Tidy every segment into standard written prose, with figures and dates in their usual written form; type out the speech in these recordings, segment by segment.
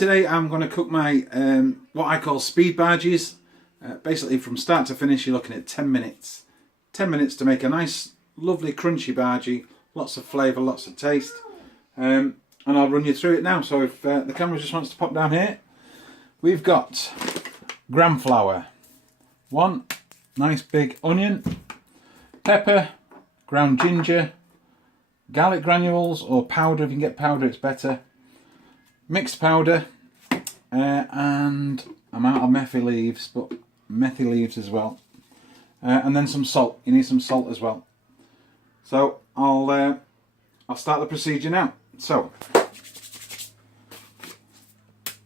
Today I'm going to cook my what I call speed bhajis. Basically from start to finish you're looking at 10 minutes. 10 minutes to make a nice lovely crunchy bhaji, lots of flavour, lots of taste. And I'll run you through it now. So if the camera just wants to pop down here, we've got gram flour, 1 nice big onion, pepper, ground ginger, garlic granules or powder, if you can get powder it's better, mixed powder, and I'm out of methi leaves, but methi leaves as well, and then some salt. You need some salt as well. So I'll start the procedure now. So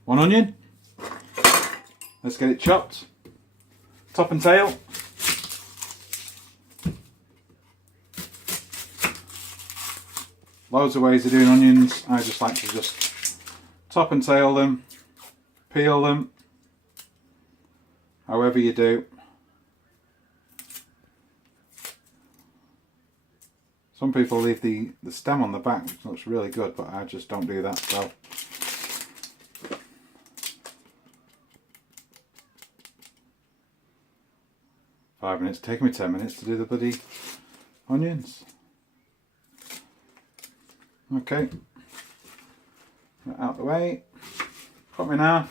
1 onion, let's get it chopped, top and tail. Loads of ways of doing onions. I just like to just top and tail them, peel them, however you do. Some people leave the stem on the back, which looks really good, but I just don't do that. So five minutes, taking me 10 minutes to do the bloody onions. Okay, out of the way, cut me in half.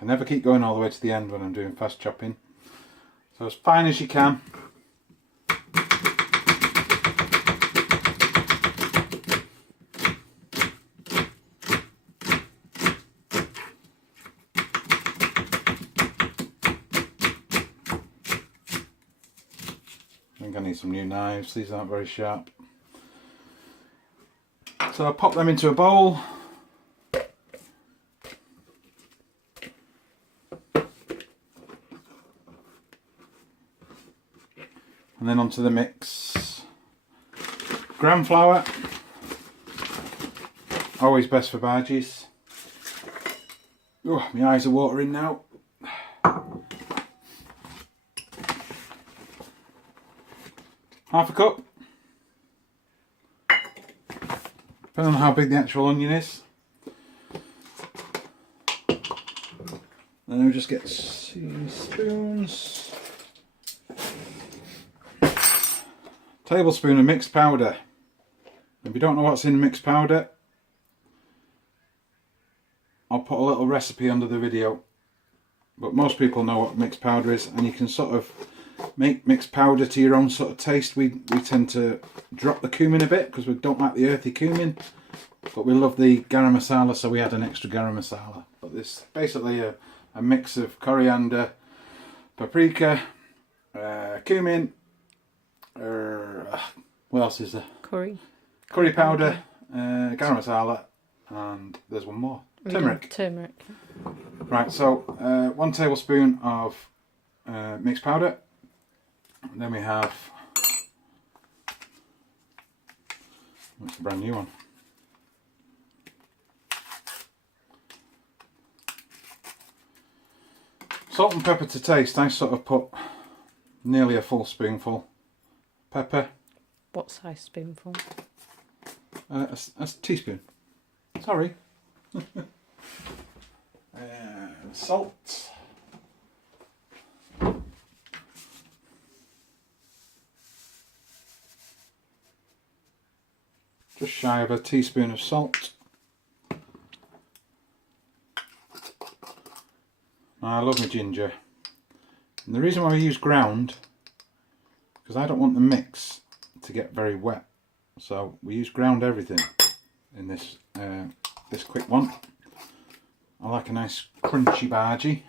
I never keep going all the way to the end when I'm doing fast chopping, so as fine as you can. I think I need some new knives, these aren't very sharp. So I'll pop them into a bowl. And then onto the mix. Gram flour, always best for bhajis. Oh, my eyes are watering now. Half a cup, depending on how big the actual onion is. Then we'll just get 2 spoons. Tablespoon of mixed powder. If you don't know what's in mixed powder, I'll put a little recipe under the video, but most people know what mixed powder is, and you can sort of make mixed powder to your own sort of taste. We tend to drop the cumin a bit because we don't like the earthy cumin, but we love the garam massala, so we add an extra garam masala. But this is basically a mix of coriander, paprika, cumin, what else is there? Curry powder, garam masala, and there's one more. Turmeric. Right, so 1 tablespoon of mixed powder. And then we have, that's a brand new one. Salt and pepper to taste. I sort of put nearly a full spoonful. Pepper. What size spoonful? A teaspoon. Sorry. Salt. Just shy of a teaspoon of salt. Now, I love my ginger. And the reason why I use ground, because I don't want the mix to get very wet. So we use ground everything in this this quick one. I like a nice crunchy bhaji.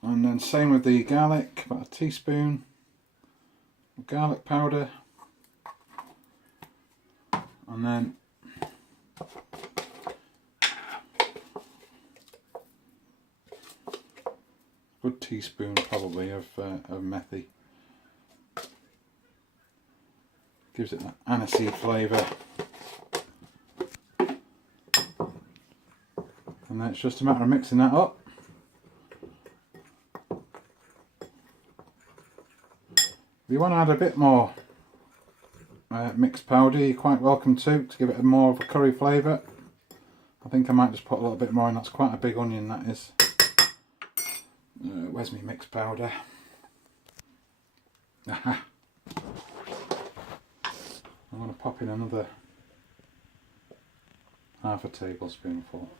And then same with the garlic, about a teaspoon of garlic powder. And then a good teaspoon probably of methi. Gives it that aniseed flavour. And then it's just a matter of mixing that up. If you want to add a bit more mixed powder, you're quite welcome to give it more of a curry flavour. I think I might just put a little bit more in. That's quite a big onion, that is. Where's my mixed powder? Aha! I'm going to pop in another half a tablespoonful.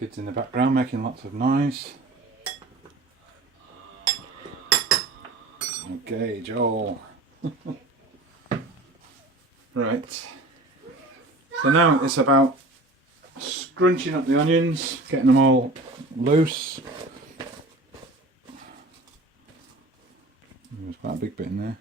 Kids in the background making lots of noise. Okay, Joel. Right. So now it's about scrunching up the onions, getting them all loose. There's quite a big bit in there.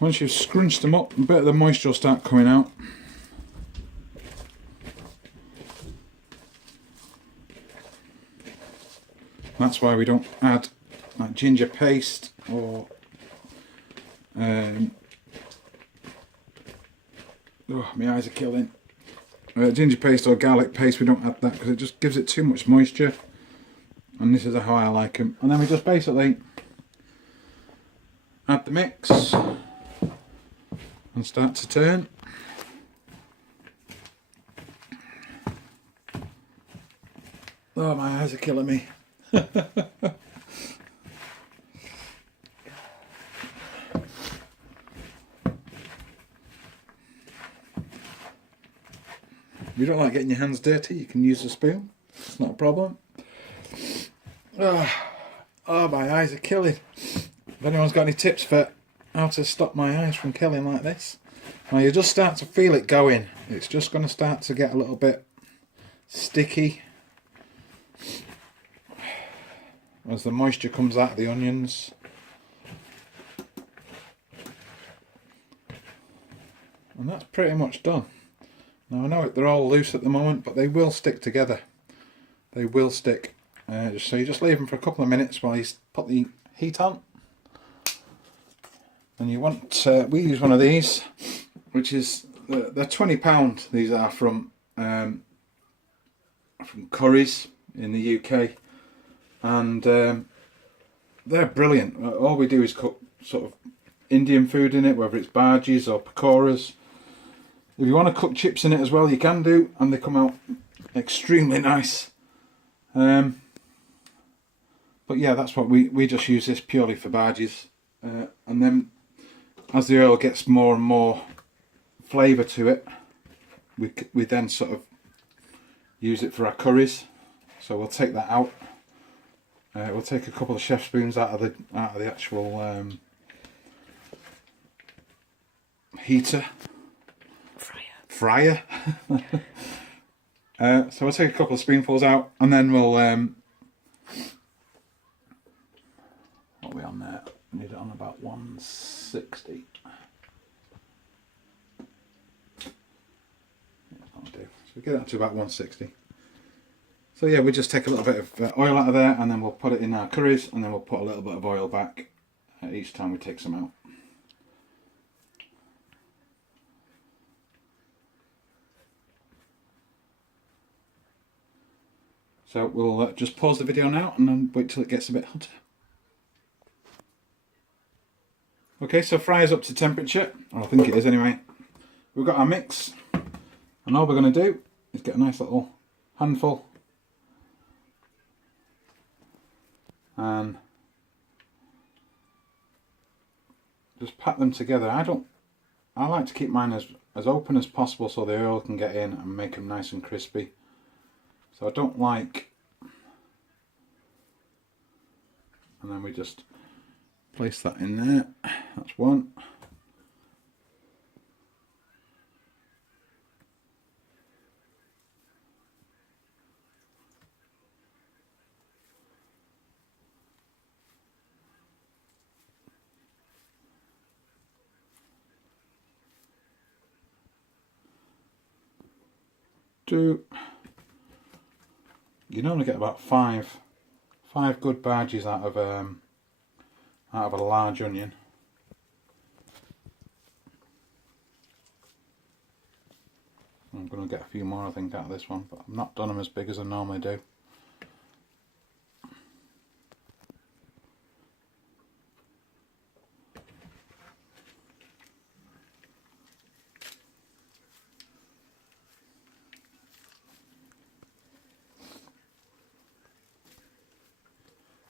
Once you've scrunched them up, a bit of the moisture will start coming out. That's why we don't add like ginger paste or oh, my eyes are killing. Ginger paste or garlic paste, we don't add that because it just gives it too much moisture. And this is how I like them. And then we just basically add the mix and start to turn. Oh, my eyes are killing me. If you don't like getting your hands dirty, you can use a spoon. It's not a problem. Oh, my eyes are killing. If anyone's got any tips for how to stop my eyes from killing like this, well, you just start to feel it going. It's just going to start to get a little bit sticky as the moisture comes out of the onions. And that's pretty much done. Now I know they're all loose at the moment, but they will stick together. They will stick. So you just leave them for a couple of minutes while you put the heat on. And you want, we use one of these, which is, they're £20. These are from Curry's in the UK. And they're brilliant. All we do is cook sort of Indian food in it, whether it's bhajis or pakoras. If you want to cook chips in it as well, you can do, and they come out extremely nice. But yeah, that's what we just use this purely for bhajis. And then as the oil gets more and more flavour to it, we then sort of use it for our curries. So we'll take that out. We'll take a couple of chef spoons out of the actual heater. Fryer. So we'll take a couple of spoonfuls out, and then we'll what are we on there? We need it on about 160. Yeah, that'll do. So we get that to about 160. So yeah, we just take a little bit of oil out of there, and then we'll put it in our curries, and then we'll put a little bit of oil back each time we take some out. So we'll just pause the video now and then wait till it gets a bit hotter. Okay, so fryer's up to temperature, or I think it is anyway. We've got our mix, and all we're going to do is get a nice little handful and just pat them together. I like to keep mine as open as possible so the oil can get in and make them nice and crispy. So I don't like, and then we just place that in there. That's one. You normally get about five good bhajis out of a large onion. I'm going to get a few more, I think, out of this one, but I've not done them as big as I normally do.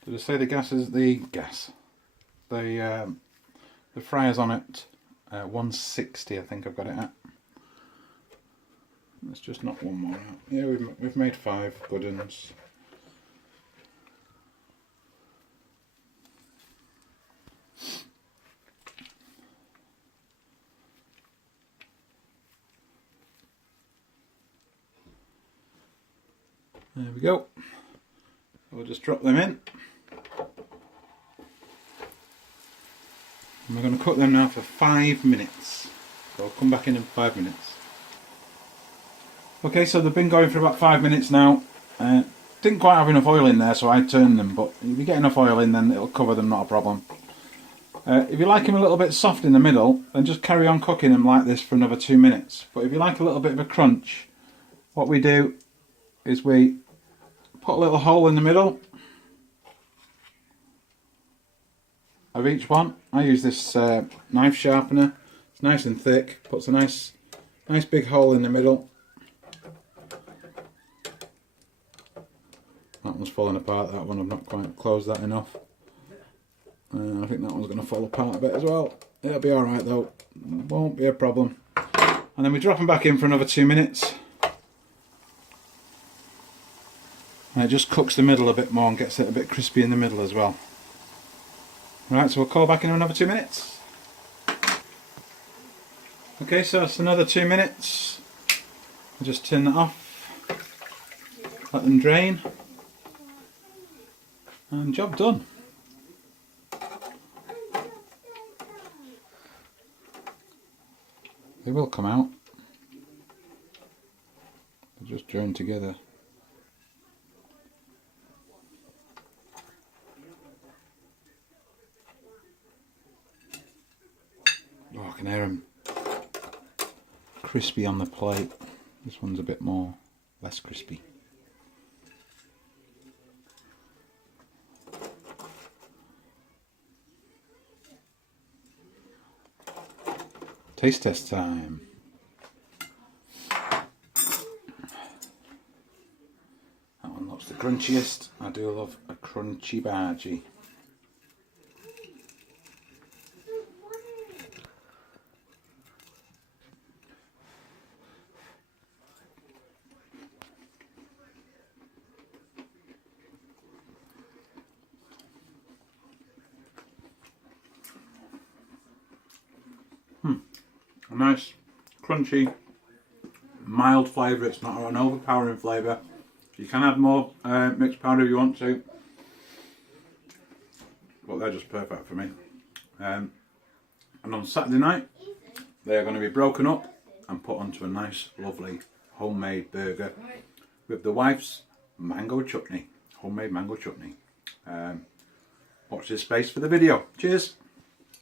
Did I say the gas is the fryer's on at 160, I think I've got it at. Let's just knock one more out. Yeah, we've made 5 good ones. There we go. We'll just drop them in. And we're going to cook them now for 5 minutes. So I'll come back in 5 minutes. Okay, so they've been going for about 5 minutes now. Didn't quite have enough oil in there, so I turned them, but if you get enough oil in, then it'll cover them, not a problem. If you like them a little bit soft in the middle, then just carry on cooking them like this for another 2 minutes. But if you like a little bit of a crunch, what we do is we put a little hole in the middle of each one. I use this knife sharpener. It's nice and thick, puts a nice big hole in the middle. That one's falling apart, that one. I've not quite closed that enough. I think that one's going to fall apart a bit as well. It'll be alright though, won't be a problem. And then we drop them back in for another 2 minutes. And it just cooks the middle a bit more and gets it a bit crispy in the middle as well. Right, so we'll call back in another 2 minutes. Okay, so it's another 2 minutes. I'll just turn that off, let them drain, and job done. They will come out. They'll just drain together. Oh, I can hear them crispy on the plate. This one's a bit less crispy. Taste test time. That one looks the crunchiest. I do love a crunchy bhaji. A nice, crunchy, mild flavour. It's not an overpowering flavour. You can add more mixed powder if you want to, but they're just perfect for me. And on Saturday night, they are going to be broken up and put onto a nice, lovely homemade burger with the wife's mango chutney, homemade mango chutney. Watch this space for the video. Cheers.